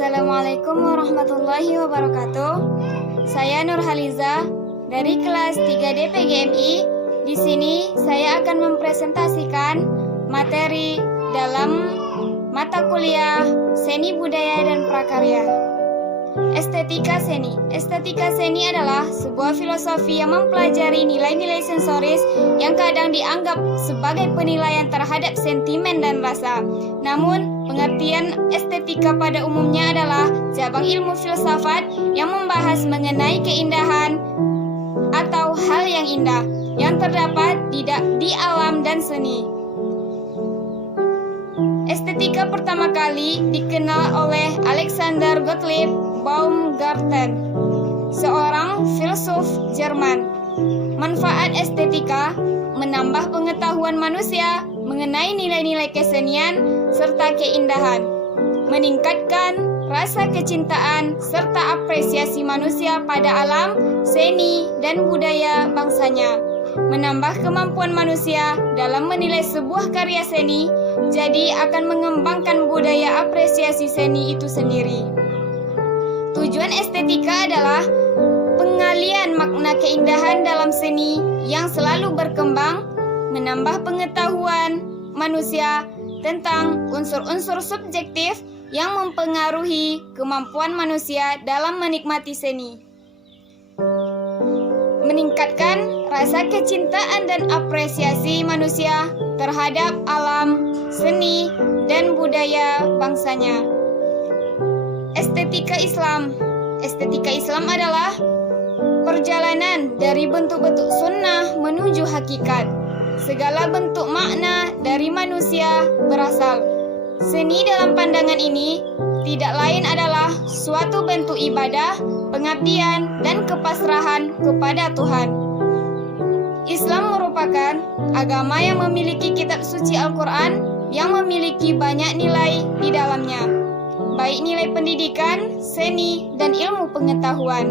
Assalamualaikum warahmatullahi wabarakatuh. Saya Nurhaliza dari kelas 3D PGMI. Di sini saya akan mempresentasikan materi dalam mata kuliah Seni Budaya dan Prakarya. Estetika seni. Estetika seni adalah sebuah filosofi yang mempelajari nilai-nilai sensoris yang kadang dianggap sebagai penilaian terhadap sentimen dan rasa. Namun, pengertian estetika pada umumnya adalah cabang ilmu filsafat yang membahas mengenai keindahan atau hal yang indah yang terdapat di alam dan seni. Estetika pertama kali dikenal oleh Alexander Gottlieb Baumgarten, seorang filsuf Jerman. Manfaat estetika menambah pengetahuan manusia mengenai nilai-nilai kesenian serta keindahan, meningkatkan rasa kecintaan serta apresiasi manusia pada alam, seni, dan budaya bangsanya, menambah kemampuan manusia dalam menilai sebuah karya seni, jadi akan mengembangkan budaya apresiasi seni itu sendiri. Tujuan estetika adalah pengalian makna keindahan dalam seni yang selalu berkembang, menambah pengetahuan manusia tentang unsur-unsur subjektif yang mempengaruhi kemampuan manusia dalam menikmati seni, meningkatkan rasa kecintaan dan apresiasi manusia terhadap alam, seni, dan budaya bangsanya. Estetika Islam. Estetika Islam adalah perjalanan dari bentuk-bentuk sunnah menuju hakikat. Segala bentuk makna dari manusia berasal. Seni dalam pandangan ini tidak lain adalah suatu bentuk ibadah, pengabdian, dan kepasrahan kepada Tuhan. Islam merupakan agama yang memiliki kitab suci Al-Quran yang memiliki banyak nilai di dalamnya, baik nilai pendidikan, seni, dan ilmu pengetahuan.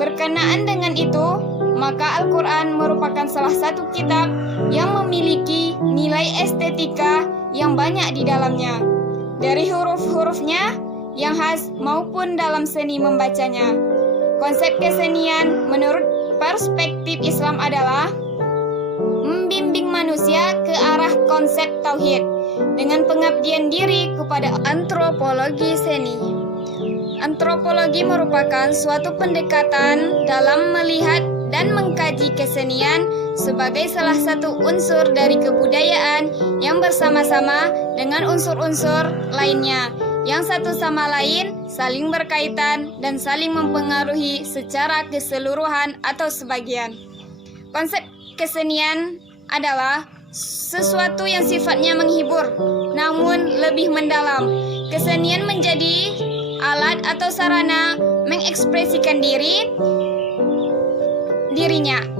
Berkenaan dengan itu, maka Al-Quran merupakan salah satu kitab yang memiliki nilai estetika yang banyak di dalamnya, dari huruf-hurufnya yang khas maupun dalam seni membacanya. Konsep kesenian menurut perspektif Islam adalah membimbing manusia ke arah konsep tauhid dengan pengabdian diri kepada antropologi seni. Antropologi merupakan suatu pendekatan dalam melihat dan mengkaji kesenian sebagai salah satu unsur dari kebudayaan yang bersama-sama dengan unsur-unsur lainnya yang satu sama lain saling berkaitan dan saling mempengaruhi secara keseluruhan atau sebagian. Konsep kesenian adalah sesuatu yang sifatnya menghibur, namun lebih mendalam. Kesenian menjadi alat atau sarana mengekspresikan dirinya.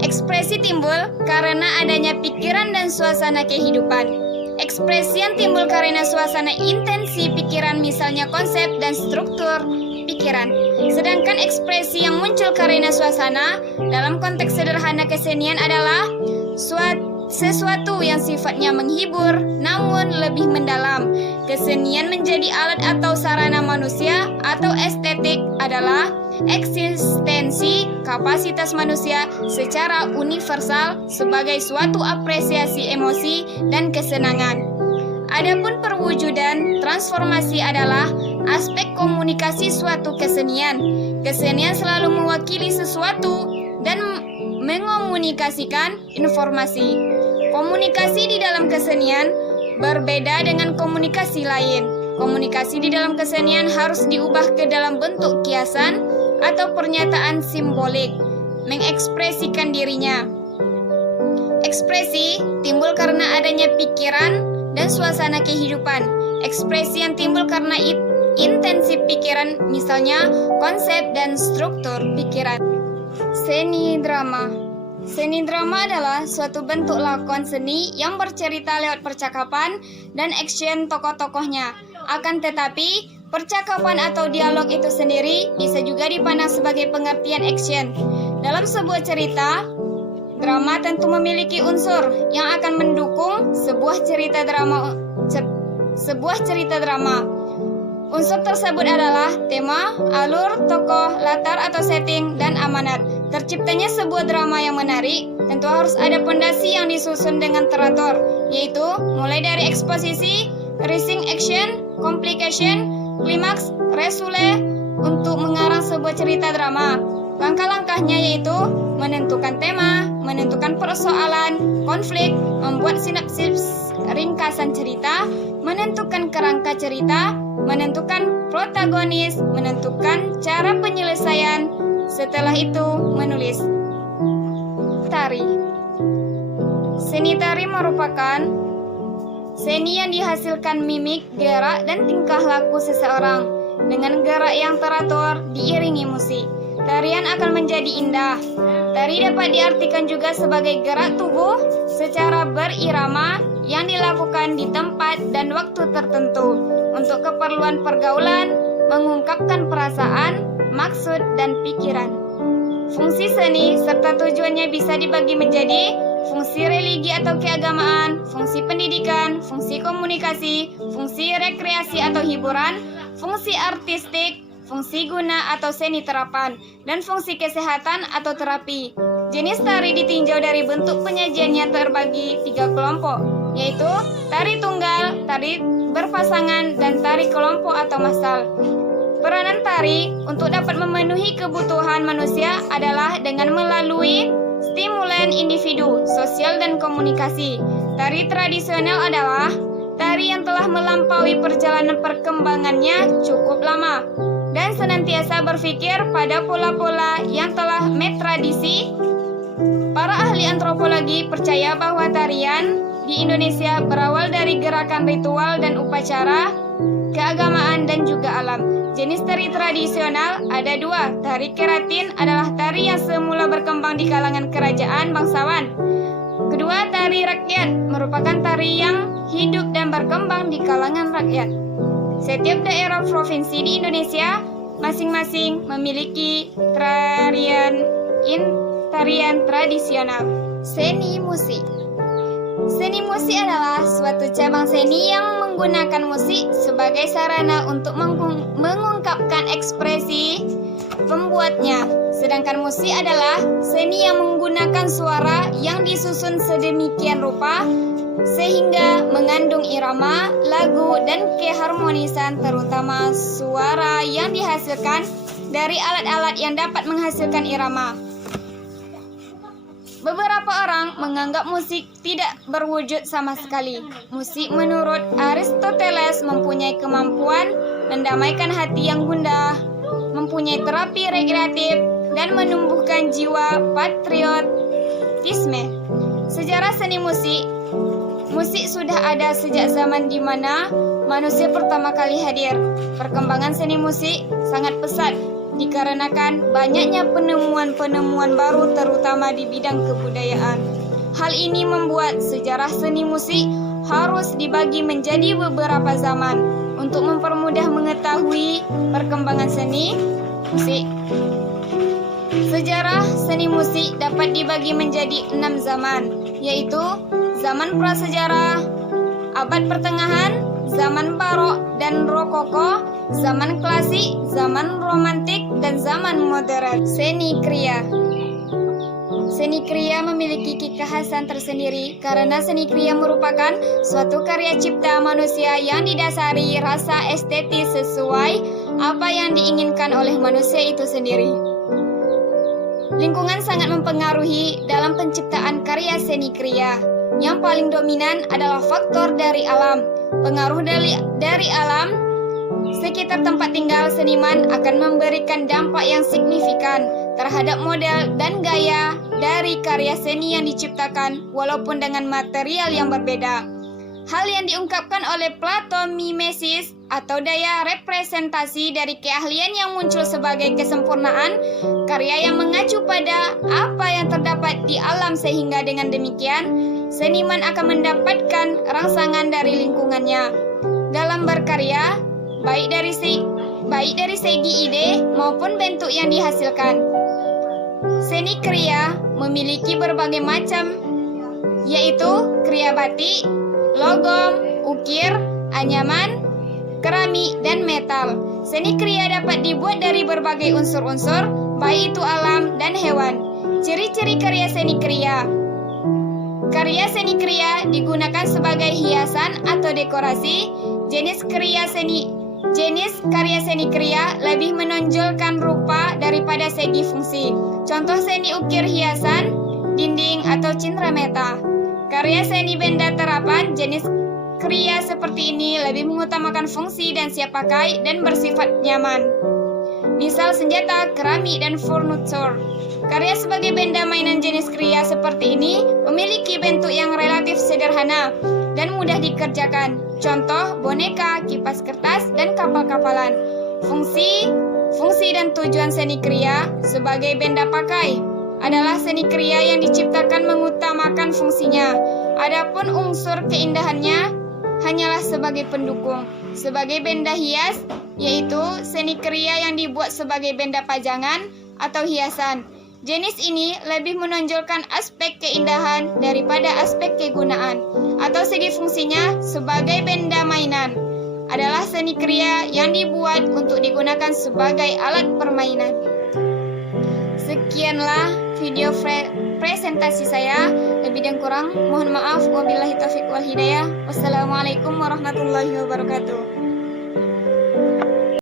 Ekspresi timbul karena adanya pikiran dan suasana kehidupan. Ekspresi yang timbul karena suasana intensi pikiran, misalnya konsep dan struktur pikiran. Sedangkan ekspresi yang muncul karena suasana dalam konteks sederhana kesenian adalah sesuatu yang sifatnya menghibur namun lebih mendalam. Kesenian menjadi alat atau sarana manusia atau estetik adalah eksistensi kapasitas manusia secara universal sebagai suatu apresiasi emosi dan kesenangan. Adapun perwujudan transformasi adalah aspek komunikasi suatu kesenian. Kesenian selalu mewakili sesuatu dan mengomunikasikan informasi. Komunikasi di dalam kesenian berbeda dengan komunikasi lain. Komunikasi di dalam kesenian harus diubah ke dalam bentuk kiasan atau pernyataan simbolik, mengekspresikan dirinya. Ekspresi timbul karena adanya pikiran dan suasana kehidupan. Ekspresi yang timbul karena intensi pikiran, misalnya konsep dan struktur pikiran. Seni drama. Seni drama adalah suatu bentuk lakon seni yang bercerita lewat percakapan dan action tokoh-tokohnya. Akan tetapi, percakapan atau dialog itu sendiri bisa juga dipandang sebagai pengertian action. Dalam sebuah cerita, drama tentu memiliki unsur yang akan mendukung sebuah cerita drama. Unsur tersebut adalah tema, alur, tokoh, latar atau setting, dan amanat. Terciptanya sebuah drama yang menarik, tentu harus ada pondasi yang disusun dengan teratur, yaitu mulai dari eksposisi, rising action, complication, klimaks, resule, untuk mengarang sebuah cerita drama. Langkah-langkahnya yaitu menentukan tema, menentukan persoalan, konflik, membuat sinopsis ringkasan cerita, menentukan kerangka cerita, menentukan protagonis, menentukan cara penyelesaian, setelah itu menulis. Tari. Seni tari merupakan seni yang dihasilkan mimik, gerak, dan tingkah laku seseorang dengan gerak yang teratur diiringi musik. Tarian akan menjadi indah. Tari dapat diartikan juga sebagai gerak tubuh secara berirama yang dilakukan di tempat dan waktu tertentu untuk keperluan pergaulan, mengungkapkan perasaan, maksud, dan pikiran. Fungsi seni serta tujuannya bisa dibagi menjadi fungsi religi atau keagamaan, fungsi pendidikan, fungsi komunikasi, fungsi rekreasi atau hiburan, fungsi artistik, fungsi guna atau seni terapan, dan fungsi kesehatan atau terapi. Jenis tari ditinjau dari bentuk penyajiannya terbagi 3 kelompok, yaitu tari tunggal, tari berpasangan, dan tari kelompok atau massal. Peranan tari untuk dapat memenuhi kebutuhan manusia adalah dengan melalui stimulan individu, sosial, dan komunikasi. Tari tradisional adalah tari yang telah melampaui perjalanan perkembangannya cukup lama dan senantiasa berpikir pada pola-pola yang telah metradisi. Para ahli antropologi percaya bahwa tarian di Indonesia berawal dari gerakan ritual dan upacara, keagamaan, dan juga alam. Jenis tari tradisional ada 2. Tari keratin adalah tari yang semula berkembang di kalangan kerajaan bangsawan. Kedua, tari rakyat merupakan tari yang hidup dan berkembang di kalangan rakyat. Setiap daerah provinsi di Indonesia masing-masing memiliki tarian tradisional. Seni musik. Seni musik adalah suatu cabang seni yang menggunakan musik sebagai sarana untuk mengungkapkan ekspresi pembuatnya. Sedangkan musik adalah seni yang menggunakan suara yang disusun sedemikian rupa sehingga mengandung irama, lagu, dan keharmonisan, terutama suara yang dihasilkan dari alat-alat yang dapat menghasilkan irama. Beberapa orang menganggap musik tidak berwujud sama sekali. Musik menurut Aristoteles mempunyai kemampuan mendamaikan hati yang gundah, mempunyai terapi rekreatif, dan menumbuhkan jiwa patriotisme. Sejarah seni musik. Musik sudah ada sejak zaman di mana manusia pertama kali hadir. Perkembangan seni musik sangat pesat dikarenakan banyaknya penemuan-penemuan baru terutama di bidang kebudayaan. Hal ini membuat sejarah seni musik harus dibagi menjadi beberapa zaman untuk mempermudah mengetahui perkembangan seni musik. Sejarah seni musik dapat dibagi menjadi 6 zaman, yaitu zaman prasejarah, abad pertengahan, zaman barok dan rokoko, zaman klasik, zaman romantik, dan zaman modern. Seni kriya. Seni kriya memiliki kekhasan tersendiri karena seni kriya merupakan suatu karya cipta manusia yang didasari rasa estetis sesuai apa yang diinginkan oleh manusia itu sendiri. Lingkungan sangat mempengaruhi dalam penciptaan karya seni kriya. Yang paling dominan adalah faktor dari alam. Pengaruh dari alam sekitar tempat tinggal seniman akan memberikan dampak yang signifikan terhadap model dan gaya dari karya seni yang diciptakan walaupun dengan material yang berbeda. Hal yang diungkapkan oleh Plato mimesis atau daya representasi dari keahlian yang muncul sebagai kesempurnaan karya yang mengacu pada apa yang terdapat di alam sehingga dengan demikian seniman akan mendapatkan rangsangan dari lingkungannya dalam berkarya baik dari segi ide maupun bentuk yang dihasilkan. Seni kriya memiliki berbagai macam, yaitu kriya batik, logam, ukir, anyaman, keramik, dan metal. Seni kriya dapat dibuat dari berbagai unsur-unsur, baik itu alam dan hewan. Ciri-ciri karya seni kriya. Karya seni kriya digunakan sebagai hiasan atau dekorasi. Jenis karya seni kriya lebih menonjolkan rupa daripada segi fungsi. Contoh seni ukir hiasan, dinding atau cindramata. Karya seni benda terapan, jenis kriya seperti ini lebih mengutamakan fungsi dan siap pakai dan bersifat nyaman. Misal senjata, keramik, dan furniture. Karya sebagai benda mainan jenis kriya seperti ini memiliki bentuk yang relatif sederhana dan mudah dikerjakan. Contoh, boneka, kipas kertas, dan kapal-kapalan. Fungsi dan tujuan seni kriya sebagai benda pakai adalah seni kriya yang diciptakan mengutamakan fungsinya. Adapun unsur keindahannya hanyalah sebagai pendukung. Sebagai benda hias, yaitu seni kriya yang dibuat sebagai benda pajangan atau hiasan. Jenis ini lebih menonjolkan aspek keindahan daripada aspek kegunaan atau segi fungsinya. Sebagai benda mainan adalah seni kriya yang dibuat untuk digunakan sebagai alat permainan. Sekianlah video presentasi saya. Lebih dan kurang mohon maaf. Wabillahi taufiq wal hidayah. Wassalamualaikum warahmatullahi wabarakatuh.